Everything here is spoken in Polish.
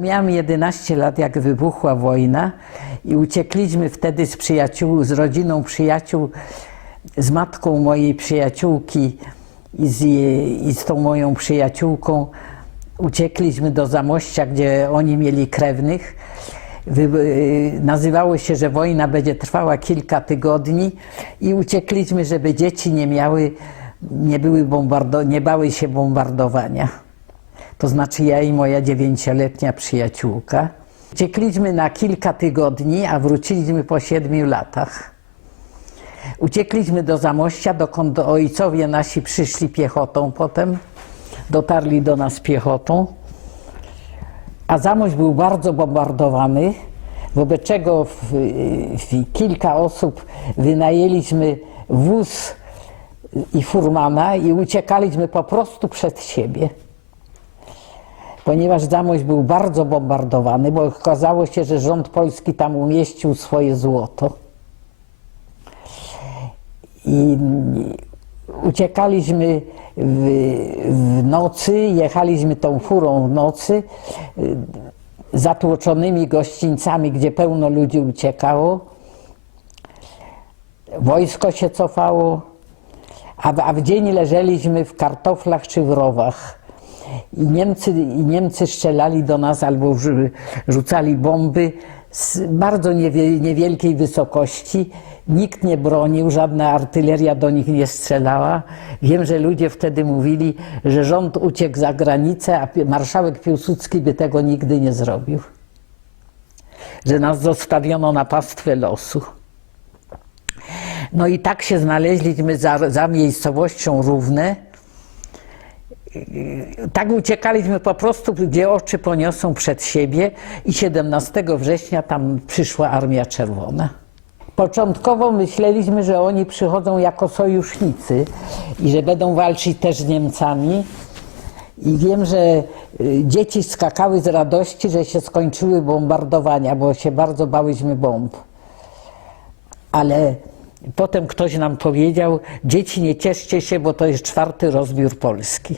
Miałam 11 lat, jak wybuchła wojna i uciekliśmy wtedy z przyjaciół, z rodziną przyjaciół, z matką mojej przyjaciółki i z, i z tą moją przyjaciółką. Uciekliśmy do Zamościa, gdzie oni mieli krewnych. Wy, y, nazywało się, że wojna będzie trwała kilka tygodni i uciekliśmy, żeby dzieci nie miały, nie, były bombardo, nie bały się bombardowania. To znaczy ja i moja dziewięcioletnia przyjaciółka. Uciekliśmy na kilka tygodni, a wróciliśmy po siedmiu latach. Uciekliśmy do Zamościa, dokąd ojcowie nasi przyszli piechotą potem. Dotarli do nas piechotą. A Zamość był bardzo bombardowany, wobec czego w, w kilka osób wynajęliśmy wóz i furmana i uciekaliśmy po prostu przed siebie ponieważ Zamość był bardzo bombardowany, bo okazało się, że rząd polski tam umieścił swoje złoto. I uciekaliśmy w, w nocy, jechaliśmy tą furą w nocy, y, zatłoczonymi gościńcami, gdzie pełno ludzi uciekało. Wojsko się cofało, a w, a w dzień leżeliśmy w kartoflach czy w rowach. I Niemcy, I Niemcy strzelali do nas albo rzu- rzucali bomby z bardzo niewie, niewielkiej wysokości. Nikt nie bronił, żadna artyleria do nich nie strzelała. Wiem, że ludzie wtedy mówili, że rząd uciekł za granicę, a marszałek Piłsudski by tego nigdy nie zrobił. Że nas zostawiono na pastwę losu. No i tak się znaleźliśmy za, za miejscowością Równe. Tak uciekaliśmy po prostu, gdzie oczy poniosą przed siebie i 17 września tam przyszła Armia Czerwona. Początkowo myśleliśmy, że oni przychodzą jako sojusznicy i że będą walczyć też z Niemcami. I wiem, że y, dzieci skakały z radości, że się skończyły bombardowania, bo się bardzo bałyśmy bomb. Ale potem ktoś nam powiedział: Dzieci, nie cieszcie się, bo to jest czwarty rozbiór Polski.